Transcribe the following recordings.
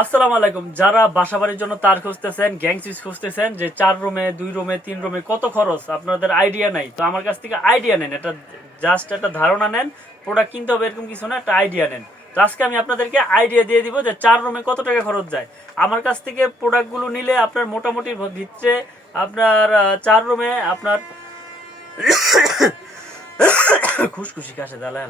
আসসালামু আলাইকুম। যারা বাসাবাড়ির জন্য তার খুঁজতেছেন, গ্যাং সুইচ খুঁজতেছেন, যে 4 রুমে, 2 রুমে, 3 রুমে কত খরচ আপনাদের আইডিয়া নাই, তো আমার কাছ থেকে আইডিয়া নেন। এটা জাস্ট একটা ধারণা নেন, প্রোডাক্ট কিনতে হবে এরকম কিছু না, একটা আইডিয়া নেন। তো আজকে আমি আপনাদেরকে আইডিয়া দিয়ে দিব যে 4 রুমে কত টাকা খরচ যায়। আমার কাছ থেকে প্রোডাক্টগুলো নিলে আপনার মোটামুটি ভিতরে আপনার 4 রুমে আপনার খুশখুশি কাশে দালায়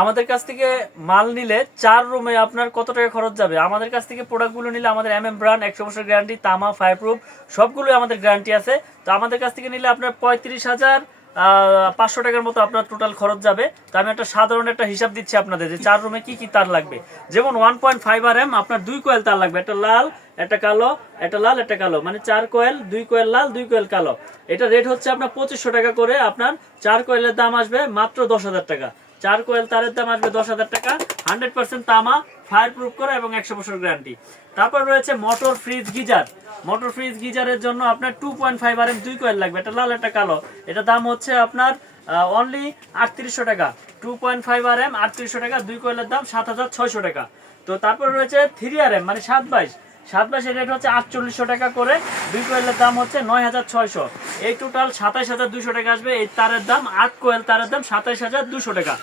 আমাদের কাছ থেকে মাল নিলে 4 রুমে আপনার কত টাকা খরচ যাবে। আমাদের কাছ থেকে প্রোডাক্টগুলো নিলে আমাদের MM ব্র্যান্ড 100 বছর গ্যারান্টি, তামা ফায়ারপ্রুফ সবগুলোই আমাদের গ্যারান্টি আছে। তো আমাদের কাছ থেকে নিলে আপনার 35,500 টাকার মতো আপনার টোটাল খরচ যাবে। তো আমি একটা সাধারণ একটা হিসাব দিচ্ছি আপনাদের যে 4 রুমে কি কি তার লাগবে। যেমন 1.5 RM আপনার 2 কয়েল তার লাগবে, একটা লাল একটা কালো, একটা লাল একটা কালো, মানে 4 কয়েল, 2 কয়েল লাল 2 কয়েল কালো। এটা রেট হচ্ছে আপনার 2500 টাকা করে। আপনার 4 কয়েলের দাম আসবে মাত্র 10,000 টাকা। 4 কোয়েল তারের দাম আসবে 10,000 টাকা, 100% তামা, ফায়ার প্রুফ করা এবং 100 বছর গ্যারান্টি। তারপর রয়েছে motor fridge geyser. Motor fridge গিজারের জন্য আপনার 2.5 RM 2 কোয়েল লাগবে, এটা লাল একটা কালো। এটা দাম হচ্ছে আপনার অনলি 3800 টাকা। 2.5 RM 3800 টাকা, 2 কোয়েলের দাম 7600 টাকা। তো তারপর রয়েছে 3 RM মানে 722 রেট হচ্ছে 4800 টাকা করে, 2 কোয়েলের দাম হচ্ছে 9600। এই টোটাল 27200 টাকা আসবে। এই তারের দাম 8 কোয়েল তারের দাম 27200 টাকা।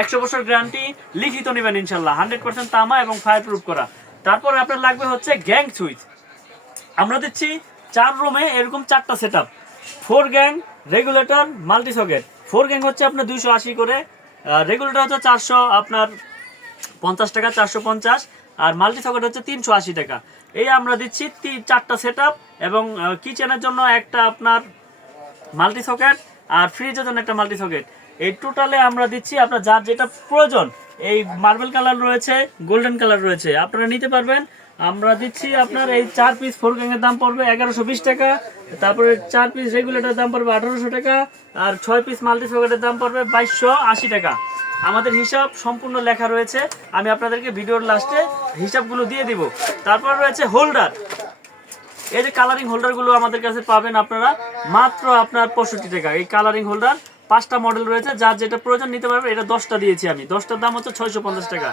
100 বছর গ্যারান্টি, লিখিত নেবেন ইনশাল্লাহ, 100% তামা এবং ফায়ার প্রুফ করা। তারপর আপনার লাগবে হচ্ছে গ্যাং সুইচ। আমরা দিচ্ছি 4 রুমে এরকম 4টা setup, 4 gang, regulator, multi socket. 4 gang হচ্ছে আপনার 280 করে, রেগুলেটর হচ্ছে 400 আপনার 50 টাকা, 450, আর মাল্টি সকেট হচ্ছে 380 টাকা। এই আমরা দিচ্ছি 4টা সেটআপ এবং কিচেনের জন্য একটা আপনার মাল্টি সকেট আর ফ্রিজের জন্য একটা মাল্টি সকেট। এই টোটালে আমরা দিচ্ছি আপনার যার যেটা প্রয়োজন। এই মার্বেল কালার রয়েছে, গোল্ডেন কালার রয়েছে, আপনারা নিতে পারবেন। আমরা দিচ্ছি আপনার এই 4 পিস 4 গ্যাংয়ের দাম পড়বে 1120 টাকা। তারপরে 4 পিস রেগুলেটর দাম পড়বে 1800 টাকা, আর 6 পিস মাল্টি সকেটের দাম পড়বে 2280 টাকা। আমাদের হিসাব সম্পূর্ণ লেখা রয়েছে, আমি আপনাদেরকে ভিডিওর লাস্টে হিসাবগুলো দিয়ে দিব। তারপর রয়েছে হোল্ডার। এই যে কালারিং হোল্ডারগুলো আমাদের কাছে পাবেন আপনারা মাত্র আপনার 65 টাকা। এই কালারিং হোল্ডার 5টা মডেল রয়েছে, যার যেটা প্রয়োজন নিতে পারবে। এটা 10টা দিয়েছি আমি, 10টার দাম হচ্ছে 650 টাকা।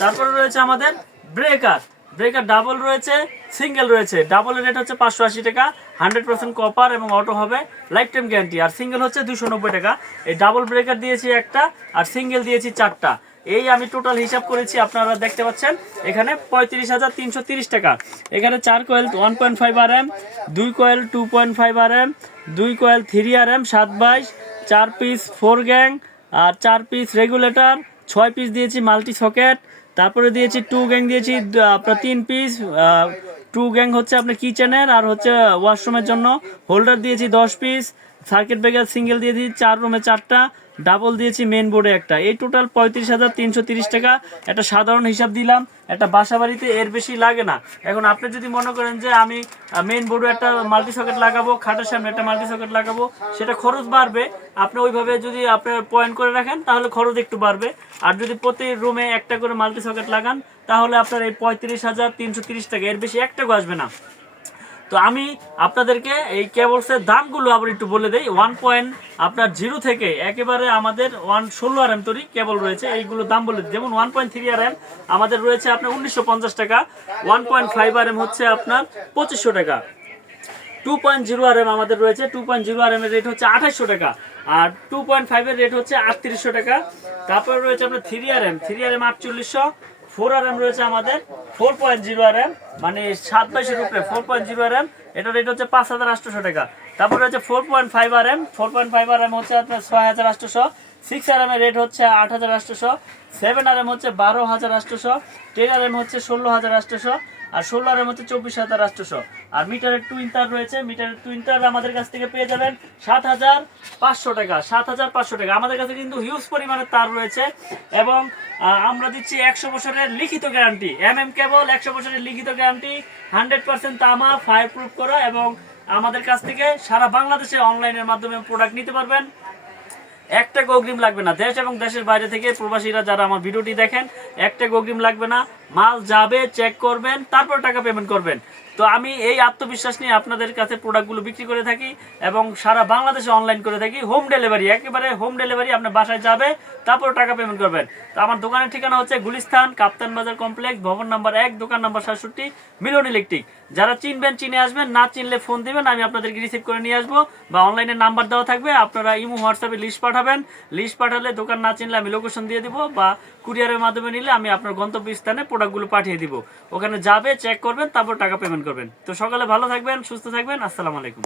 তারপরে রয়েছে আমাদের ব্রেকার। ব্রেকার ডাবল রয়েছে, সিঙ্গেল রয়েছে। ডাবলের রেট হচ্ছে 580 টাকা, 100% কপার এবং অটো হবে, লাইফ টাইম গ্যারান্টি। আর সিঙ্গেল হচ্ছে 290 টাকা। এই ডাবল ব্রেকার দিয়েছি একটা, আর সিঙ্গেল দিয়েছি 4টা। এই আমি টোটাল হিসাব করেছি, আপনারা দেখতে পাচ্ছেন এখানে 35,330 টাকা। এখানে 4 coil 1.5 RM, 2 coil 2.5 RM, 2 coil 3 RM 722, 4 piece 4 gang, আর 4 পিস রেগুলেটর, 6 পিস দিয়েছি মাল্টি সকেট। তারপরে দিয়েছি 2 গ্যাং দিয়েছি আপনার 3 পিস। 2 গ্যাং হচ্ছে আপনার কিচেনের আর হচ্ছে ওয়াশরুমের জন্য। হোল্ডার দিয়েছি 10 পিস। সার্কিট ব্রেকার সিঙ্গেল দিয়ে দিয়েছি 4 রুমে 4টা, ডাবল দিয়েছি মেন বোর্ডে একটা। এই টোটাল 35,330 টাকা। একটা সাধারণ হিসাব দিলাম, একটা বাসা বাড়িতে এর বেশি লাগে না। এখন আপনি যদি মনে করেন যে আমি মেন বোর্ডে একটা মাল্টি সকেট লাগাবো, খাটের সামনে একটা মাল্টি সকেট লাগাবো, সেটা খরচ বাড়বে। আপনি ওইভাবে যদি আপনার পয়েন্ট করে রাখেন তাহলে খরচ একটু বাড়বে। আর যদি প্রতি রুমে একটা করে মাল্টি সকেট লাগান তাহলে আপনার এই 35,330 টাকা, এর বেশি এক টাকা আসবে না। তো আমি আপনাদেরকে এই কেবলসের দামগুলো আবার একটু বলে দেই। 1.0 থেকে একেবারে আমাদের 16 RM তৈরি কেবল রয়েছে, এইগুলো দাম বলে দিই। যেমন 1.3 RM আমাদের রয়েছে আপনার 1950 টাকা, 1.5 RM হচ্ছে আপনার 2500 টাকা, 2.0 RM আমাদের রয়েছে। 2.0 RM এর রেট হচ্ছে 2800 টাকা, আর 2.5 এর রেট হচ্ছে 3800 টাকা। তারপরে রয়েছে আপনার 3 RM, 3 RM 4800। 4 RM রয়েছে আমাদের 4.0 RM, মানে 27 উপরে 4.0 RM, এটা রেট হচ্ছে 5800 টাকা। তারপর রয়েছে 4.5 RM, 4.5 RM হচ্ছে আপনার 6800। 6 RM এর রেট হচ্ছে 8800। 7 RM হচ্ছে 12800। 10 RM হচ্ছে 16800, আর 16 RM হচ্ছে 24,800। আর মিটারের টুইন তার রয়েছে, মিটারের টুইন তার আমাদের কাছ থেকে পেয়ে যাবেন 7,500 টাকা। 7,500 টাকা। আমাদের কাছে কিন্তু হিউজ পরিমাণের তার রয়েছে এবং আমরা দিচ্ছি 100 বছরের লিখিত গ্যারান্টি। কেবল 100 বছরের লিখিত গ্যারান্টি, 100% তামা, ফায়ার প্রুফ করা, এবং আমাদের কাছ থেকে সারা বাংলাদেশে অনলাইনের মাধ্যমে প্রোডাক্ট নিতে পারবেন। একটা অগ্রিম লাগবে না। দেশ এবং দেশের বাইরে থেকে প্রবাসীরা যারা আমার ভিডিওটি দেখেন, একটা অগ্রিম লাগবে না। মাল যাবে, চেক করবেন, তারপর টাকা পেমেন্ট করবেন। তো আমি এই আত্মবিশ্বাস নিয়ে আপনাদের কাছে প্রোডাক্টগুলো বিক্রি করে থাকি এবং সারা বাংলাদেশে অনলাইন করে থাকি। হোম ডেলিভারি, একেবারে হোম ডেলিভারি, আপনার বাসায় যাবে, তারপর টাকা পেমেন্ট করবেন। তো আমার দোকানের ঠিকানা হচ্ছে গুলিস্তান কাপ্তান বাজার কমপ্লেক্স, ভবন নাম্বার 1, দোকান নাম্বার 67, মিলন ইলেকট্রিক। যারা চিনবেন চিনে আসবেন, না চিনলে ফোন দিবেন, আমি আপনাদেরকে রিসিভ করে নিয়ে আসবো। বা অনলাইনে নাম্বার দেওয়া থাকবে, আপনারা ইমো হোয়াটসঅ্যাপে লিস্ট পাঠাবেন। লিস্ট পাঠালে দোকান না চিনলে আমি লোকেশন দিয়ে দিব, বা কুরিয়ারের মাধ্যমে নিলে আমি আপনার গন্তব্যস্থানে প্রোডাক্টগুলো পাঠিয়ে দিব। ওখানে যাবে, চেক করবেন, তারপর টাকা পেমেন্ট করবেন। তো সকালে ভালো থাকবেন, সুস্থ থাকবেন। আসসালামু আলাইকুম।